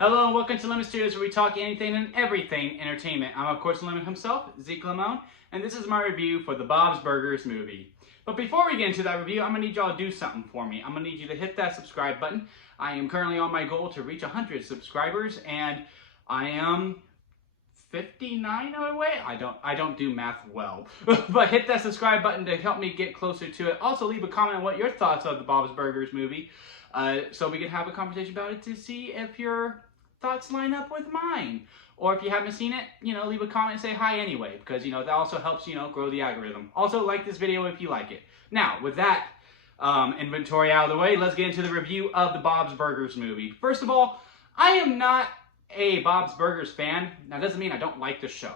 Hello and welcome to Lemon Studios, where we talk anything and everything entertainment. I'm of course Lemon himself, Zeke Lemon, and this is my review for the Bob's Burgers movie. But before we get into that review, I'm going to need y'all to do something for me. I'm going to need you to hit that subscribe button. I am currently on my goal to reach 100 subscribers, and I am 59 away. I don't do math well. But hit that subscribe button to help me get closer to it. Also leave a comment on what your thoughts of the Bob's Burgers movie, so we can have a conversation about it to see if your thoughts line up with mine. Or if you haven't seen it, leave a comment and say hi anyway, because that also helps grow the algorithm. Also like this video if you like it. Now with that inventory out of the way, let's get into the review of the Bob's Burgers movie. First of all, I am not a Bob's Burgers fan. That doesn't mean I don't like the show.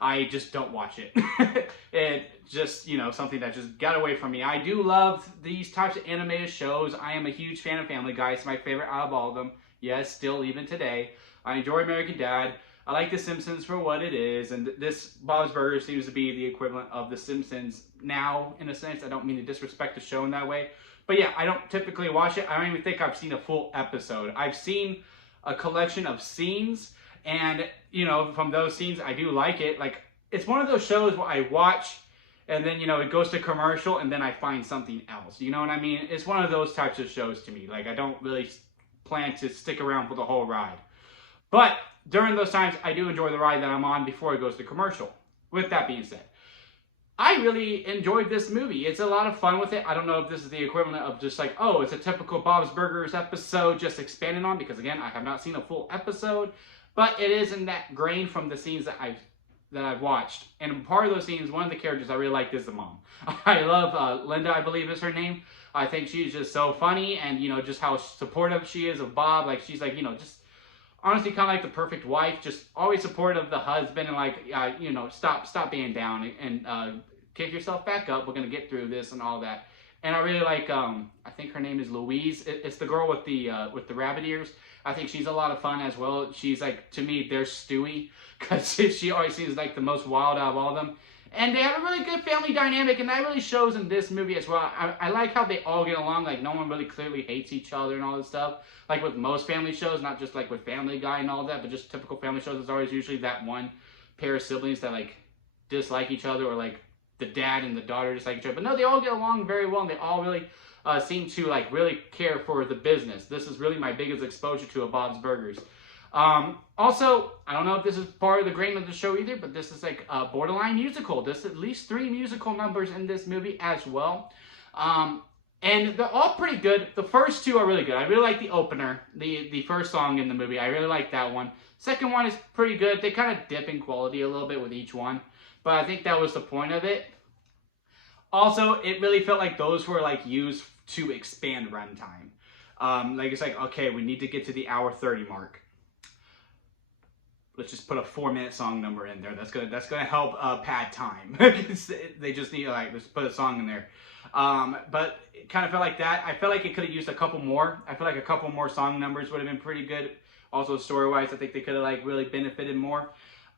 I just don't watch it. It just, something that just got away from me. I do love these types of animated shows. I am a huge fan of Family Guy. It's my favorite out of all of them. Yes, still even today. I enjoy American Dad. I like The Simpsons for what it is. And this Bob's Burgers seems to be the equivalent of The Simpsons now, in a sense. I don't mean to disrespect the show in that way. But yeah, I don't typically watch it. I don't even think I've seen a full episode. I've seen a collection of scenes, and from those scenes I do like it. Like, it's one of those shows where I watch and then it goes to commercial and then I find something else, you know what I mean? It's one of those types of shows to me. Like, I don't really plan to stick around for the whole ride, but during those times I do enjoy the ride that I'm on before it goes to commercial. With that being said, I really enjoyed this movie. It's a lot of fun with it. I don't know if this is the equivalent of just like, oh, it's a typical Bob's Burgers episode just expanded on, because again, I have not seen a full episode, but it is in that grain from the scenes that I've watched. And part of those scenes, one of the characters I really liked is the mom. I love Linda, I believe is her name. I think she's just so funny, and just how supportive she is of Bob. Like, she's like, just honestly kind of like the perfect wife, just always supportive of the husband, and like, stop being down, and kick yourself back up. We're gonna get through this and all that. And I really like, I think her name is Louise. It's the girl with the rabbit ears. I think she's a lot of fun as well. She's like, to me, there's Stewie, because she always seems like the most wild out of all of them. And they have a really good family dynamic, and that really shows in this movie as well. I like how they all get along. Like, no one really clearly hates each other and all this stuff. Like with most family shows, not just like with Family Guy and all that, but just typical family shows, there's always usually that one pair of siblings that like dislike each other, or like the dad and the daughter dislike each other. But no, they all get along very well, and they all really seem to like really care for the business. This is really my biggest exposure to a Bob's Burgers. Also, I don't know if this is part of the grain of the show either, but this is like a borderline musical. There's at least 3 musical numbers in this movie as well. And they're all pretty good. The first 2 are really good. I really like the opener, the first song in the movie. I really like that one. Second one is pretty good. They kind of dip in quality a little bit with each one, but I think that was the point of it. Also, it really felt like those were like used to expand runtime. Like, it's like, okay, we need to get to the hour 30 mark. Let's just put a 4-minute song number in there. That's gonna help pad time. They just need like, let's put a song in there. But it kind of felt like that. I felt like it could have used a couple more. I feel like a couple more song numbers would have been pretty good. Also, story-wise, I think they could have like really benefited more.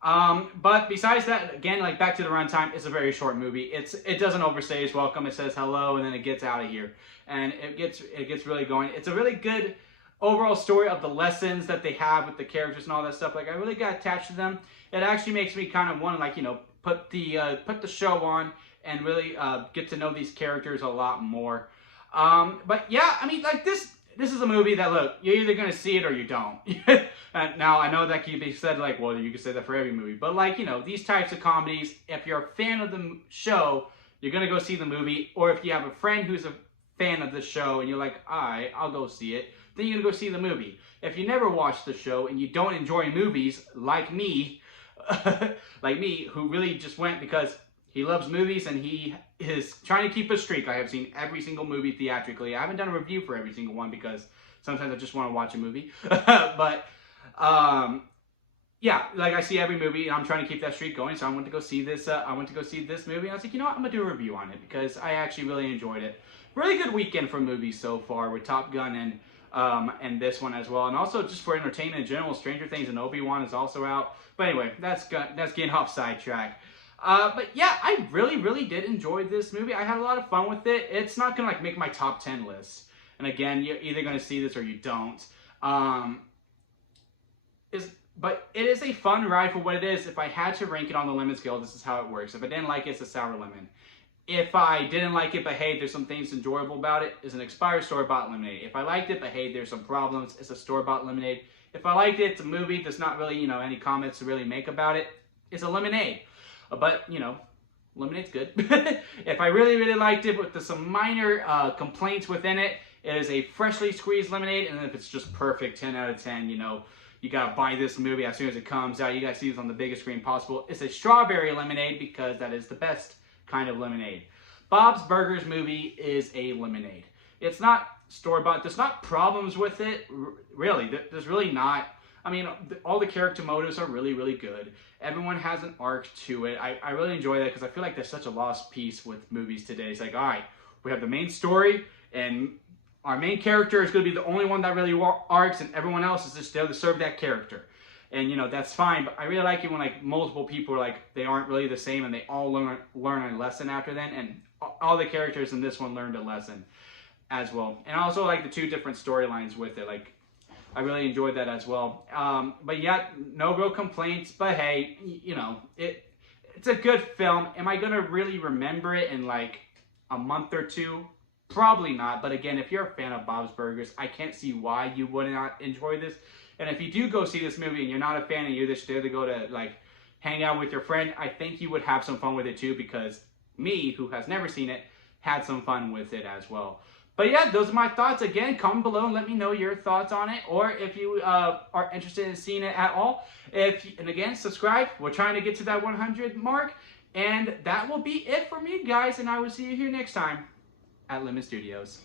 But besides that, again, like back to the runtime, it's a very short movie. It doesn't overstay its welcome. It says hello and then it gets out of here, and it gets really going. It's a really good overall story of the lessons that they have with the characters and all that stuff. Like, I really got attached to them. It actually makes me kind of want to like put the show on and really get to know these characters a lot more. But yeah, I mean, like this is a movie that, look, you're either gonna see it or you don't. Now I know that can be said like, well, you can say that for every movie, but like, these types of comedies, if you're a fan of the show, you're gonna go see the movie. Or if you have a friend who's a fan of the show and you're like, alright, I'll go see it, then you're gonna go see the movie. If you never watched the show and you don't enjoy movies, like me, who really just went because he loves movies and he is trying to keep a streak. I have seen every single movie theatrically. I haven't done a review for every single one because sometimes I just want to watch a movie. But yeah, like, I see every movie and I'm trying to keep that streak going. So I went to go see this. I went to go see this movie. And I was like, you know what? I'm gonna do a review on it because I actually really enjoyed it. Really good weekend for movies so far with Top Gun and this one as well. And also just for entertainment in general, Stranger Things and Obi-Wan is also out. But anyway, that's getting off sidetrack. But yeah, I really did enjoy this movie. I had a lot of fun with it. It's not gonna like make my top 10 list. And again, you're either gonna see this or you don't. But it is a fun ride for what it is. If I had to rank it on the lemon scale, this is how it works. If I didn't like it, it's a sour lemon. If I didn't like it, but hey, there's some things enjoyable about it, it's an expired store-bought lemonade. If I liked it, but hey, there's some problems, it's a store-bought lemonade. If I liked it, it's a movie, there's not really, any comments to really make about it, it's a lemonade. But, lemonade's good. If I really, really liked it, but there's some minor complaints within it, it is a freshly squeezed lemonade. And if it's just perfect, 10 out of 10, you gotta buy this movie as soon as it comes out. You gotta see this on the biggest screen possible. It's a strawberry lemonade because that is the best kind of lemonade. Bob's Burgers movie is a lemonade. It's not store-bought. There's not problems with it, really. There's really not. I mean, all the character motives are really, really good. Everyone has an arc to it. I really enjoy that because I feel like there's such a lost piece with movies today. It's like, all right, we have the main story, and our main character is going to be the only one that really arcs, and everyone else is just there to serve that character. And, that's fine, but I really like it when, multiple people are, they aren't really the same, and they all learn a lesson after then, and all the characters in this one learned a lesson as well. And I also like the two different storylines with it. I really enjoyed that as well. But yeah, no real complaints, but hey, it's a good film. Am I going to really remember it in, a month or two? Probably not, but again, if you're a fan of Bob's Burgers, I can't see why you would not enjoy this. And if you do go see this movie and you're not a fan and you're just there to go to hang out with your friend, I think you would have some fun with it too, because me, who has never seen it, had some fun with it as well. But yeah, those are my thoughts. Again, comment below and let me know your thoughts on it, or if you are interested in seeing it at all. And again, subscribe. We're trying to get to that 100 mark. And that will be it for me, guys. And I will see you here next time at Lemon Studios.